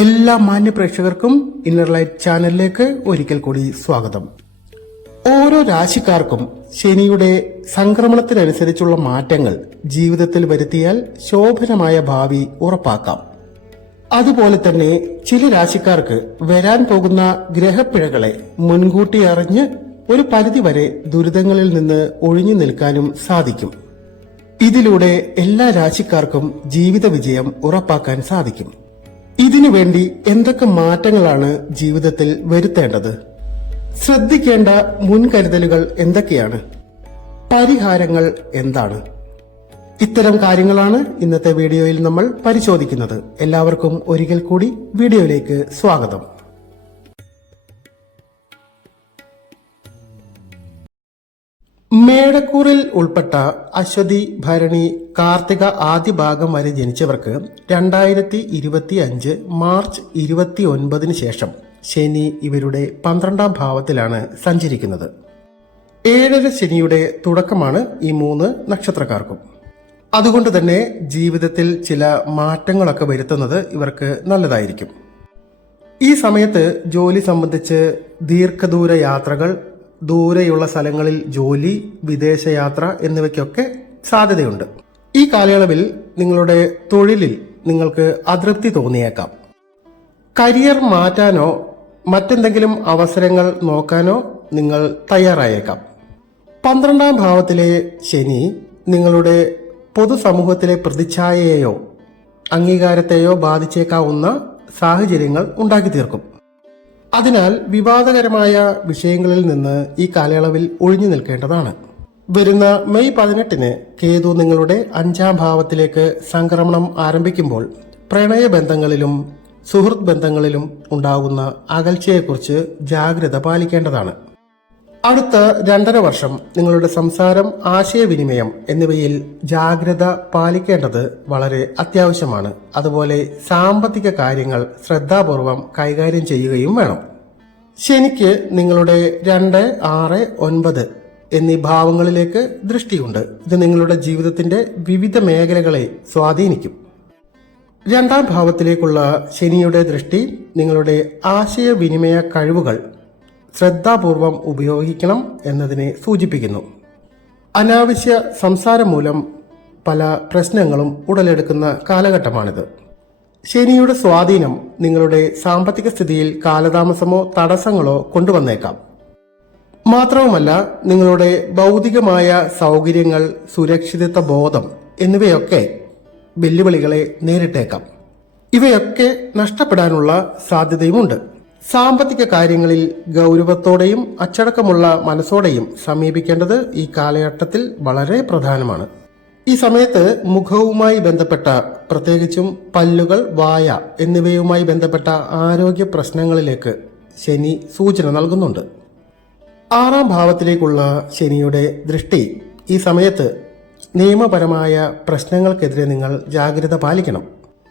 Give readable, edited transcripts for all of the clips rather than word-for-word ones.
എല്ലാ മാന്യ പ്രേക്ഷകർക്കും ഇന്നർ ലൈറ്റ് ചാനലിലേക്ക് ഒരിക്കൽ കൂടി സ്വാഗതം. ഓരോ രാശിക്കാർക്കും ശനിയുടെ സംക്രമണത്തിനനുസരിച്ചുള്ള മാറ്റങ്ങൾ ജീവിതത്തിൽ വരുത്തിയാൽ ശോഭനമായ ഭാവി ഉറപ്പാക്കാം. അതുപോലെ തന്നെ ചില രാശിക്കാർക്ക് വരാൻ പോകുന്ന ഗ്രഹപ്പിഴകളെ മുൻകൂട്ടി അറിഞ്ഞ് ഒരു പരിധിവരെ ദുരിതങ്ങളിൽ നിന്ന് ഒഴിഞ്ഞു നിൽക്കാനും സാധിക്കും. ഇതിലൂടെ എല്ലാ രാശിക്കാർക്കും ജീവിത വിജയം ഉറപ്പാക്കാൻ സാധിക്കും. ഇതിനുവേണ്ടി എന്തൊക്കെ മാറ്റങ്ങളാണ് ജീവിതത്തിൽ വരുത്തേണ്ടത്? ശ്രദ്ധിക്കേണ്ട മുൻകരുതലുകൾ എന്തൊക്കെയാണ്? പരിഹാരങ്ങൾ എന്താണ്? ഇത്തരം കാര്യങ്ങളാണ് ഇന്നത്തെ വീഡിയോയിൽ നമ്മൾ പരിശോധിക്കുന്നത്. എല്ലാവർക്കും ഒരിക്കൽ കൂടി വീഡിയോയിലേക്ക് സ്വാഗതം. മേടക്കൂറിൽ ഉൾപ്പെട്ട അശ്വതി, ഭരണി, കാർത്തിക ആദ്യ ഭാഗം വരെ ജനിച്ചവർക്ക് 2025 മാർച്ച് 29 ശേഷം ശനി ഇവരുടെ 12ാം ഭാവത്തിലാണ് സഞ്ചരിക്കുന്നത്. 7 ശനിയുടെ തുടക്കമാണ് ഈ 3 നക്ഷത്രക്കാർക്കും. അതുകൊണ്ട് തന്നെ ജീവിതത്തിൽ ചില മാറ്റങ്ങളൊക്കെ വരുത്തുന്നത് ഇവർക്ക് നല്ലതായിരിക്കും. ഈ സമയത്ത് ജോലി സംബന്ധിച്ച് ദീർഘദൂര യാത്രകൾ, ദൂരെയുള്ള സ്ഥലങ്ങളിൽ ജോലി, വിദേശയാത്ര എന്നിവയ്ക്കൊക്കെ സാധ്യതയുണ്ട്. ഈ കാലയളവിൽ നിങ്ങളുടെ തൊഴിലിൽ നിങ്ങൾക്ക് അതൃപ്തി തോന്നിയേക്കാം. കരിയർ മാറ്റാനോ മറ്റെന്തെങ്കിലും അവസരങ്ങൾ നോക്കാനോ നിങ്ങൾ തയ്യാറായേക്കാം. 12ാം ഭാവത്തിലെ ശനി നിങ്ങളുടെ പൊതുസമൂഹത്തിലെ പ്രതിച്ഛായയെയോ അംഗീകാരത്തെയോ ബാധിച്ചേക്കാവുന്ന സാഹചര്യങ്ങൾ ഉണ്ടാക്കി തീർക്കും. അതിനാൽ വിവാദകരമായ വിഷയങ്ങളിൽ നിന്ന് ഈ കാലയളവിൽ ഒഴിഞ്ഞു നിൽക്കേണ്ടതാണ്. വരുന്ന മെയ് 18 കേതു നിങ്ങളുടെ 5ാം ഭാവത്തിലേക്ക് സംക്രമണം ആരംഭിക്കുമ്പോൾ പ്രണയബന്ധങ്ങളിലും സുഹൃത്ത് ബന്ധങ്ങളിലും ഉണ്ടാകുന്ന അകൽച്ചയെക്കുറിച്ച് ജാഗ്രത പാലിക്കേണ്ടതാണ്. അടുത്ത 2.5 വർഷം നിങ്ങളുടെ സംസാരം, ആശയവിനിമയം എന്നിവയിൽ ജാഗ്രത പാലിക്കേണ്ടത് വളരെ അത്യാവശ്യമാണ്. അതുപോലെ സാമ്പത്തിക കാര്യങ്ങൾ ശ്രദ്ധാപൂർവം കൈകാര്യം ചെയ്യുകയും വേണം. ശനിക്ക് നിങ്ങളുടെ 2, 6, 9 എന്നീ ഭാവങ്ങളിലേക്ക് ദൃഷ്ടിയുണ്ട്. ഇത് നിങ്ങളുടെ ജീവിതത്തിന്റെ വിവിധ മേഖലകളെ സ്വാധീനിക്കും. 2ാം ഭാവത്തിലേക്കുള്ള ശനിയുടെ ദൃഷ്ടി നിങ്ങളുടെ ആശയവിനിമയ കഴിവുകൾ ശ്രദ്ധാപൂർവം ഉപയോഗിക്കണം എന്നതിനെ സൂചിപ്പിക്കുന്നു. അനാവശ്യ സംസാരം മൂലം പല പ്രശ്നങ്ങളും ഉടലെടുക്കുന്ന കാലഘട്ടമാണിത്. ശനിയുടെ സ്വാധീനം നിങ്ങളുടെ സാമ്പത്തിക സ്ഥിതിയിൽ കാലതാമസമോ തടസ്സങ്ങളോ കൊണ്ടുവന്നേക്കാം. മാത്രവുമല്ല, നിങ്ങളുടെ ഭൗതികമായ സൗകര്യങ്ങൾ, സുരക്ഷിതത്വ ബോധം എന്നിവയൊക്കെ വെല്ലുവിളികളെ നേരിട്ടേക്കാം. ഇവയൊക്കെ നഷ്ടപ്പെടാനുള്ള സാധ്യതയുമുണ്ട്. സാമ്പത്തിക കാര്യങ്ങളിൽ ഗൗരവത്തോടെയും അച്ചടക്കമുള്ള മനസ്സോടെയും സമീപിക്കേണ്ടത് ഈ കാലഘട്ടത്തിൽ വളരെ പ്രധാനമാണ്. ഈ സമയത്ത് മുഖവുമായി ബന്ധപ്പെട്ട, പ്രത്യേകിച്ചും പല്ലുകൾ, വായ എന്നിവയുമായി ബന്ധപ്പെട്ട ആരോഗ്യ പ്രശ്നങ്ങളിലേക്ക് ശനി സൂചന നൽകുന്നുണ്ട്. 6ാം ഭാവത്തിലേക്കുള്ള ശനിയുടെ ദൃഷ്ടി ഈ സമയത്ത് നിയമപരമായ പ്രശ്നങ്ങൾക്കെതിരെ നിങ്ങൾ ജാഗ്രത പാലിക്കണം.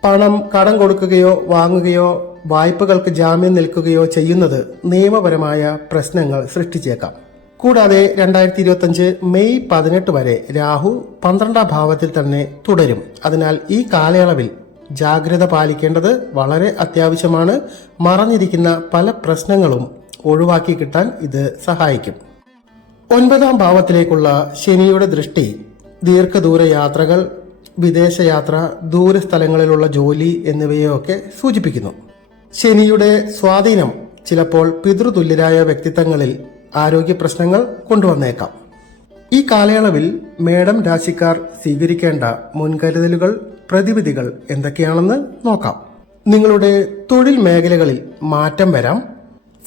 പണം കടം കൊടുക്കുകയോ വാങ്ങുകയോ വായ്പകൾക്ക് ജാമ്യം നിൽക്കുകയോ ചെയ്യുന്നത് നിയമപരമായ പ്രശ്നങ്ങൾ സൃഷ്ടിച്ചേക്കാം. കൂടാതെ 2025 മെയ് 18 വരെ രാഹു 12ാം ഭാവത്തിൽ തന്നെ തുടരും. അതിനാൽ ഈ കാലയളവിൽ ജാഗ്രത പാലിക്കേണ്ടത് വളരെ അത്യാവശ്യമാണ്. മറഞ്ഞിരിക്കുന്ന പല പ്രശ്നങ്ങളും ഒഴിവാക്കി കിട്ടാൻ ഇത് സഹായിക്കും. 9ാം ഭാവത്തിലേക്കുള്ള ശനിയുടെ ദൃഷ്ടി ദീർഘദൂര യാത്രകൾ, വിദേശയാത്ര, ദൂരസ്ഥലങ്ങളിലുള്ള ജോലി എന്നിവയൊക്കെ സൂചിപ്പിക്കുന്നു. ശനിയുടെ സ്വാധീനം ചിലപ്പോൾ പിതൃതുല്യരായ വ്യക്തിത്വങ്ങളിൽ ആരോഗ്യ പ്രശ്നങ്ങൾ കൊണ്ടുവന്നേക്കാം. ഈ കാലയളവിൽ മേടം രാശിക്കാർ സ്വീകരിക്കേണ്ട മുൻകരുതലുകൾ, പ്രതിവിധികൾ എന്തൊക്കെയാണെന്ന് നോക്കാം. നിങ്ങളുടെ തൊഴിൽ മേഖലകളിൽ മാറ്റം വരാം.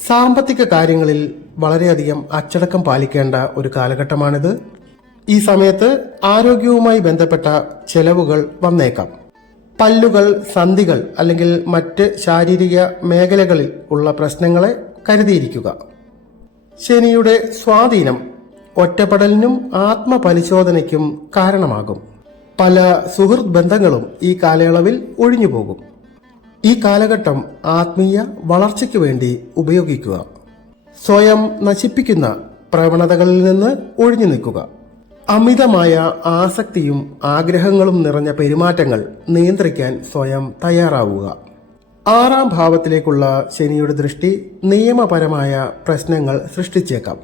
സാമ്പത്തിക കാര്യങ്ങളിൽ വളരെയധികം അച്ചടക്കം പാലിക്കേണ്ട ഒരു കാലഘട്ടമാണിത്. ഈ സമയത്ത് ആരോഗ്യവുമായി ബന്ധപ്പെട്ട ചെലവുകൾ വന്നേക്കാം. പല്ലുകൾ, സന്ധികൾ അല്ലെങ്കിൽ മറ്റ് ശാരീരിക മേഖലകളിൽ ഉള്ള പ്രശ്നങ്ങളെ കരുതിയിരിക്കുക. ശനിയുടെ സ്വാധീനം ഒറ്റപ്പെടലിനും ആത്മപരിശോധനയ്ക്കും കാരണമാകും. പല സുഹൃത്ത് ബന്ധങ്ങളും ഈ കാലയളവിൽ ഒഴിഞ്ഞുപോകും. ഈ കാലഘട്ടം ആത്മീയ വളർച്ചയ്ക്ക് വേണ്ടി ഉപയോഗിക്കുക. സ്വയം നശിപ്പിക്കുന്ന പ്രവണതകളിൽ നിന്ന് ഒഴിഞ്ഞു നിൽക്കുക. അമിതമായ ആസക്തിയും ആഗ്രഹങ്ങളും നിറഞ്ഞ പെരുമാറ്റങ്ങൾ നിയന്ത്രിക്കാൻ സ്വയം തയ്യാറാവുക. 6-ാം ഭാവത്തിലേക്കുള്ള ശനിയുടെ ദൃഷ്ടി നിയമപരമായ പ്രശ്നങ്ങൾ സൃഷ്ടിച്ചേക്കാം.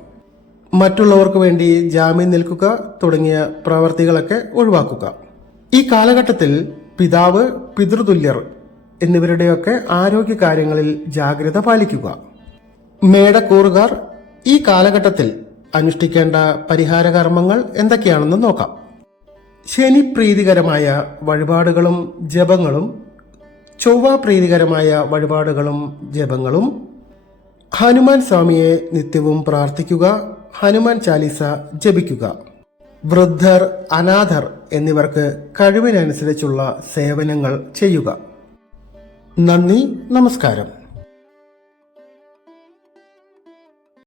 മറ്റുള്ളവർക്ക് വേണ്ടി ജാമ്യം നിൽക്കുക തുടങ്ങിയ പ്രവർത്തികളൊക്കെ ഒഴിവാക്കുക. ഈ കാലഘട്ടത്തിൽ പിതാവ്, പിതൃതുല്യർ എന്നിവരുടെയൊക്കെ ആരോഗ്യകാര്യങ്ങളിൽ ജാഗ്രത പാലിക്കുക. മേടക്കൂറുകാർ ഈ കാലഘട്ടത്തിൽ അനുഷ്ഠിക്കേണ്ട പരിഹാര കർമ്മങ്ങൾ എന്തൊക്കെയാണെന്ന് നോക്കാം. ശനി പ്രീതികരമായ വഴിപാടുകളും ജപങ്ങളും, ചൊവ്വ പ്രീതികരമായ വഴിപാടുകളും ജപങ്ങളും, ഹനുമാൻ സ്വാമിയെ നിത്യവും പ്രാർത്ഥിക്കുക, ഹനുമാൻ ചാലീസ ജപിക്കുക. വൃദ്ധർ, അനാഥർ എന്നിവർക്ക് കഴിവിനനുസരിച്ചുള്ള സേവനങ്ങൾ ചെയ്യുക. നന്ദി, നമസ്കാരം.